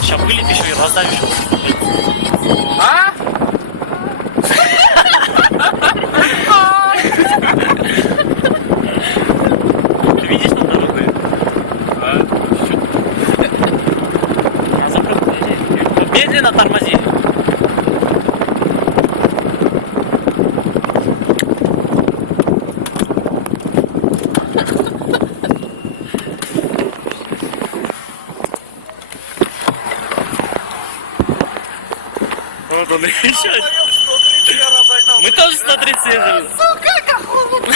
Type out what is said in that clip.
Сейчас вылетишь и раздавишь. А? Ты видишь над дорогой? Медленно тормози. Вот он еще. Мы тоже 130 едем. Сука, как холодно!